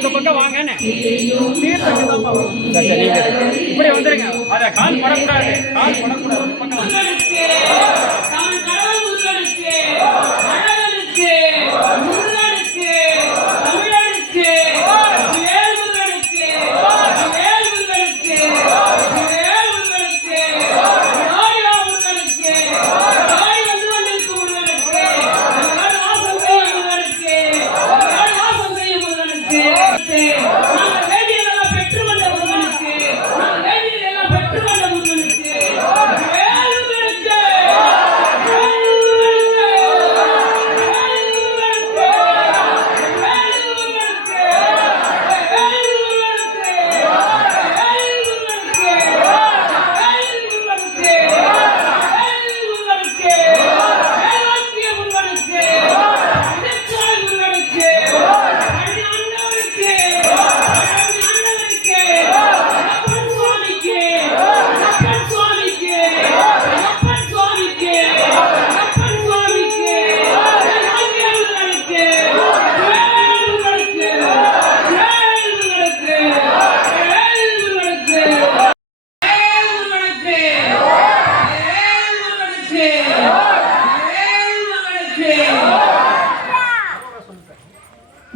அந்த பக்கம் வாங்கன்னு இப்படி வந்துருங்க. அத கால் படக்கூடாது, கால் படக்கூடாது.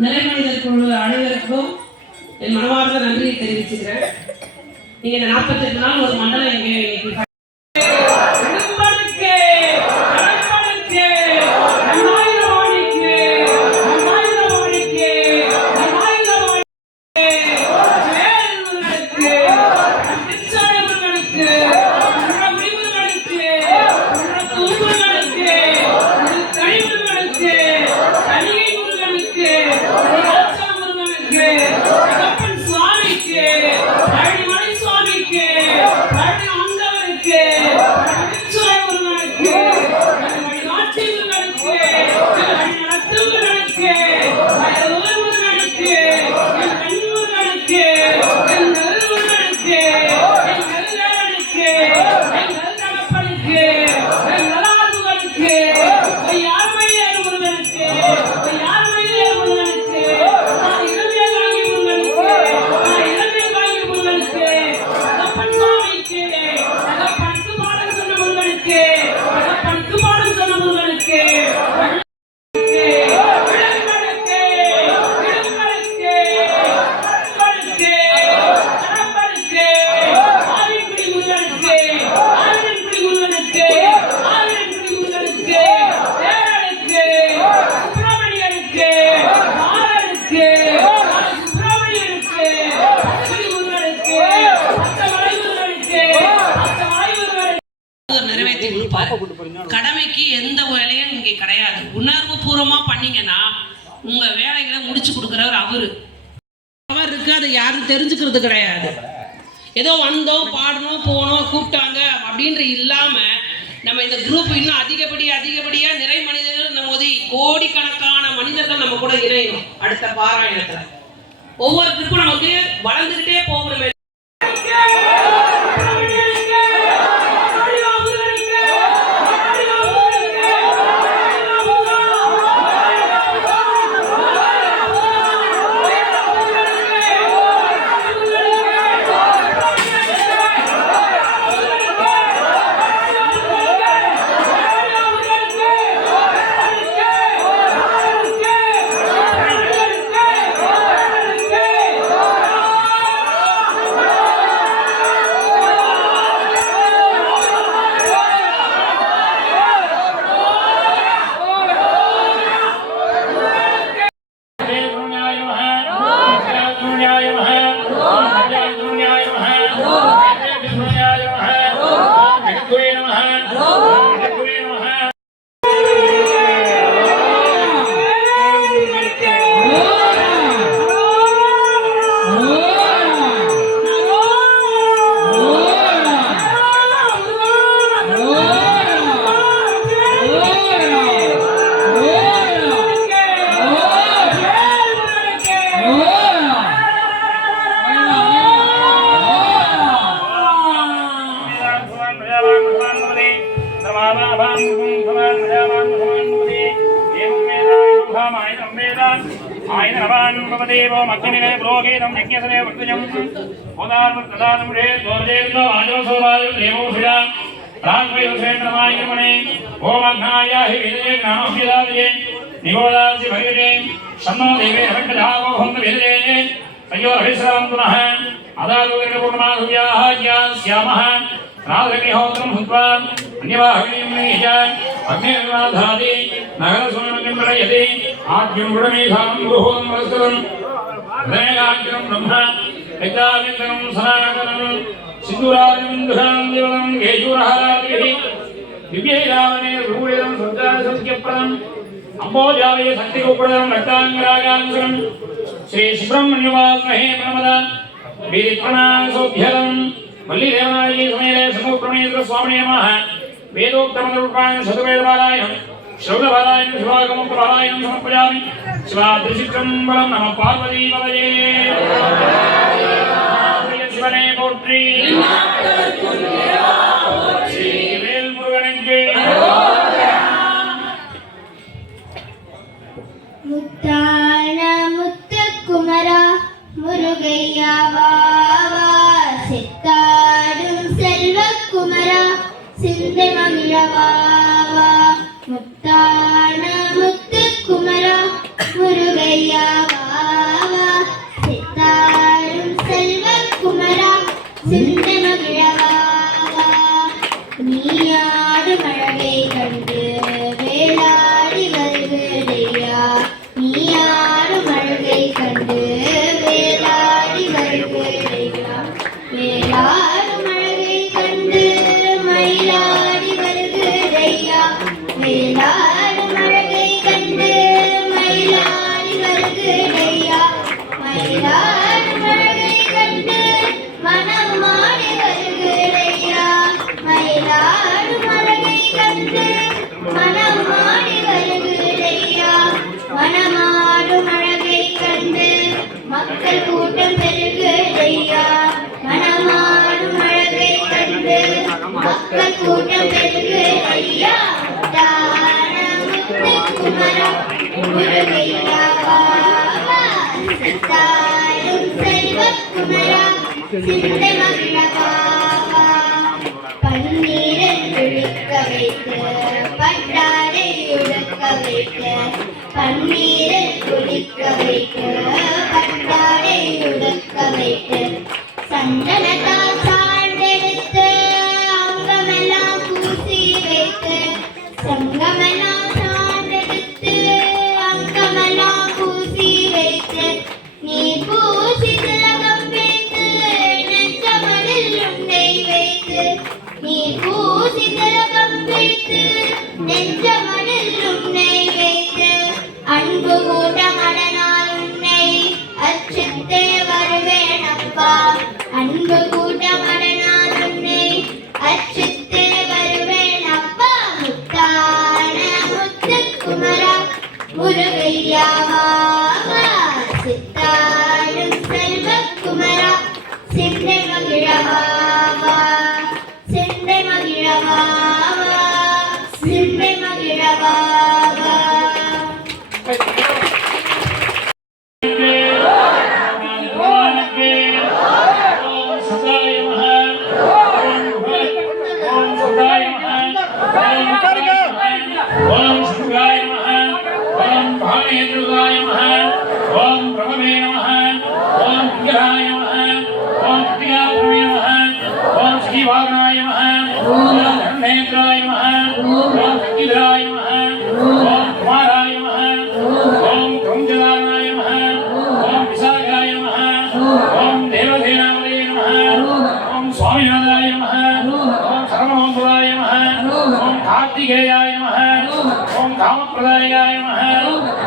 நிறைமனிதர் குழு அனைவருக்கும் என் மனமார்ந்த நன்றியை தெரிவிச்சுக்கிறேன். நீங்க இந்த 48 நாள் ஒரு மண்டலம் எங்க கடமைக்கு எந்த வேலையும் இங்கே கிடையாது. உணர்வு பூர்வமா பண்ணீங்கன்னா உங்க வேலைகளை முடிச்சு கொடுக்குறவர் அவரு இருக்கு. அதை யாரும் தெரிஞ்சுக்கிறது கிடையாது. ஏதோ வந்தோம் பாடணும் போனோம் கூப்பிட்டாங்க அப்படின்ற இல்லாம நம்ம இந்த குரூப் இன்னும் அதிகப்படியா நிறை மனிதர்கள் மோதி கோடிக்கணக்கான மனிதர்கள் நம்ம கூட இணையணும். அடுத்த பாராயணத்துல ஒவ்வொரு ட்ரிப்பும் நமக்கு வளர்ந்துகிட்டே போகணுமே. Bang, bang, bang, bang, bang, bang, bang, bang, bang, bang, bang, bang, bang, आयन नवान् भवदेवो मग्निले प्रोगेदं यज्ञसने वर्तजं ओदार्तदानमुषे द्वर्जेन्द्र आजोसोवायु देवोषया राजवैदुषेन्द्रमायमणे ओमघ्नाय हि विदये ज्ञानोषिदादये निगोदासि भगिरे शन्नो देवे रक्षजागो भङ्ग विदये अयोरभिश्राम पुनः अदादुर्गपूर्णमाधुर्याः ज्ञास्यामः राधविहोत्रं भूत्वा अन्यवाहवीं अग्निर्वाधादि नगरसुमनं प्रयति आज्ञं गुणमेधां गुरुहों वरस्करं हृदयाज्ञं ब्रह्म यज्ञाविन्दनं सनातनं सिन्दूराजमिन्दुषां देवनं केशूरहारादिभिः दिव्यैरावने रूढं सञ्चारसंख्यप्रदम् अम्बोजावये शक्तिगोपुरं रक्ताङ्गरागांसरं श्री सुब्रह्मण्यवास्महे प्रमदा वीरिप्रणासोभ्यरं वल्लीदेवनायी समेत समुप्रमेन्द्र स्वामिने नमः वेदोक्तमन्त्ररूपाणि शतवेदपारायणं श्रौतपारायणं शिवागमपारायणं समर्पयामि शिवादृशित्रम्बरं नमः पार्वतीपतये शिवने पोट्रि वेल्मुरुगनुक्के முத்தான முத்துக்குமரா முருகையா வாவா சித்தாடும் செல்வக்குமரா சிந்தை மகிழவாவா முத்தான முத்துக்குமரா முருகையா வாவா சித்தாடும் செல்வக்குமரா சிந்தை மகிழவாவா நீயாடும் அழகை கண்டு வேளாடி வருகிறையா நீயாடும் அழகை கண்டு வேளாடி வருகிறையா வேளாடும் அழகை கண்டு மயிலாடி வருகிறையா வேளாடும் அழகை கண்டு மயிலாடி வருகிறையா மயிலாடும் அழகை கண்டு மனம் மாடி வருகிறையா மயிலாடும் அழகை கண்டு மனம் மாடி வருகிறையா மனமாடும் அழகை கண்டு மக்கள் கூட்டம் பெருகிறையா மனமாடும் அழகை கண்டு மக்கள் கூட்டம் பெருகிறையா குமரா முருகையா வாவா சித்தாடும் செல்வக்குமரா சிந்தை மகிழவாவா பன்னீரில் குளிக்க வைத்து பட்டாடை உடுக்க வைத்து பன்னீரில் குளிக்க வைத்து பட்டாடை உடுக்க வைத்து சந்தனத்தால் சார்ந்தெடுத்து அங்கமெல்லாம் பூசி வைத்து சங்கமெல்லாம் சார்ந்தெடுத்து அங்கமெல்லாம் பூசி வைத்து நீ பூசி திலகம் வைத்து நெஞ்சமதில் உன்னை வைத்து நீ பூசி திலகம் வைத்து நெஞ்சமதில் உன்னை வைத்து அன்பு கூட்டமடனால் உன்னை அர்ச்சித்தே வருவேன் அப்பா அன்பு கூட்டமடனால் உன்னை அர்ச்சித்தே வருவேன் அப்பா முத்தான முத்துக்குமரா முருகையா வாவா சித்தாடும் செல்வக்குமரா சிந்தை மகிழவாவா சிந்தை மகிழவாவா சிந்தை மகிழவாவா कार्तिकेयाय नमः ओम कामप्रदायाय नमः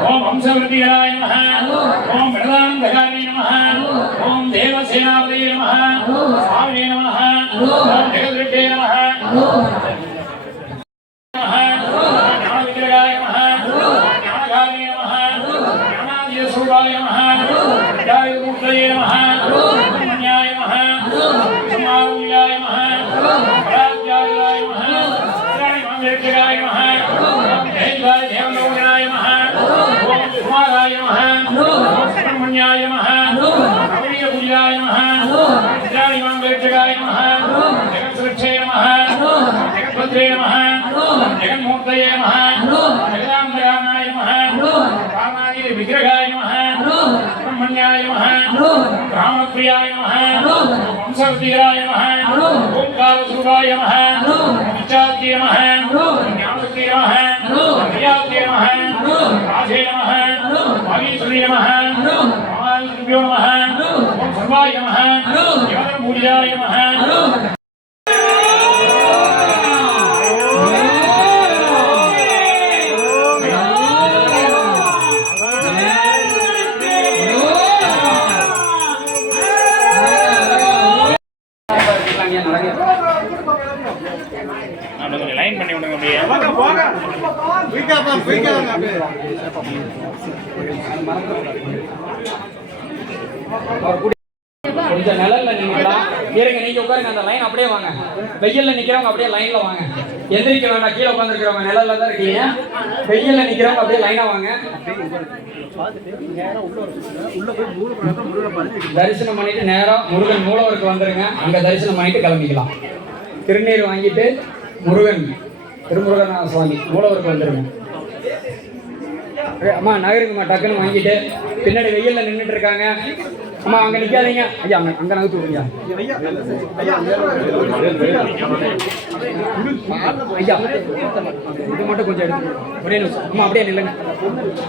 ओम वंशवृद्धियाय नमः ओम मृदानंदकाय नमः ओम देवसेनापतये नमः स्वामिने नमः ओम जगद्रक्षे नमः ज्ञानविग्रहाय नमः ज्ञानकाले नमः ज्ञानादिस्वरूपाय नमः विद्याविमूर्तये नमः ब्रह्मण्याय नमः समारुण्याय नमः पराज्याय नमः नमः ओम जयंताय देवलोकनाय नमः ओम कुमाराय नमः பதயே நமः ஜெகதாம்பராமாய நமः காமாதி விக்கிரகாய நமः பிரம்மண்யாய நமः ராமப்பிரியாய நமः வம்சவதீராய நமः ஓம்காரஸ்வரூபாய நமः நிச்சாத்யே நமः ஞானசக்தியே நமः கிரியாத்யே நமः ராஜே நமः வாகீஸ்வரி நமः ராமானுஜ்யோ நமः ஓம் சர்வாய நமः யோகபூஜாய நமः கொஞ்சம் லைன் பண்ணி விடுங்க அப்படியே கொஞ்சம் நிழல்ல நின்னுக்கலாம். இருங்க, நீங்க உட்காருங்க, அந்த லைன் அப்படியே வாங்க. வெயில்ல நிக்கிறவங்க அப்படியே லைன்ல வாங்க. எந்திரிக்க வேண்டாம், கீழே உட்காந்துருக்கிறவங்க நிழல்ல தான் இருக்கீங்க. வெயில்ல நிக்கிறவங்க அப்படியே லைனா வாங்க. தரிசனம் பண்ணிட்டு நேரா முருகன் மூலவருக்கு வந்துருங்க. அங்க தரிசனம் பண்ணிட்டு கிளம்பிக்கலாம். திருநீர் வாங்கிட்டு முருகன் திருமுருகன் சுவாமி மூலவருக்கு வந்துருங்க. அம்மா நகருங்கம்மா, டக்குன்னு வாங்கிட்டு. பின்னாடி வெயில்ல நின்றுட்டு இருக்காங்க. அம்மா அங்க நிக்காதீங்க ஐயா, அங்க நகர்த்து விடுங்க ஐயா. இது மட்டும் கொஞ்சம் எடுத்து ஒரே நிமிஷம். அம்மா அப்படியே நில்லுங்க.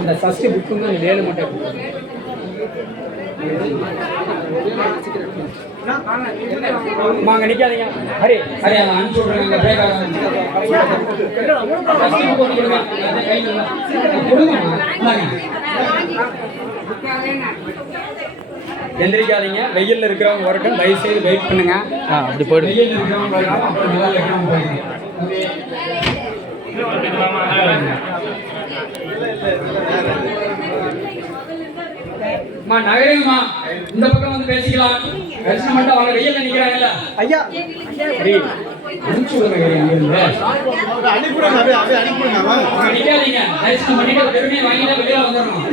இந்த சஷ்டி புக்குங்க வேலு மட்டும் அம்மா அங்க நிக்காதீங்க. ஹரி ஹரி அதை அனுப்பிச்சு விடுங்க. எந்திரிக்காதீங்க. வெயில்ல இருக்கிறவங்க வரட்டும், தயவு செய்து வெயிட் பண்ணுங்க. அப்படி போயிடு. வெயில்ல இருக்கிறவங்க வரட்டும், அப்புறம் நல்லா இருக்கிறவங்க போயிடுங்க. அம்மா நகருங்கம்மா, இந்த பக்கம் வந்து பேசிக்கலாம். தரிசனம் மட்டும் அவங்க வெயில்ல நிக்கிறாங்கல்ல ஐயா. அனுப்பிச்சு விடுங்க. நிக்காதீங்க. தரிசனம் பண்ணிட்டு பெருமையை வாங்கிட்டு வெளியில வந்துடணும்.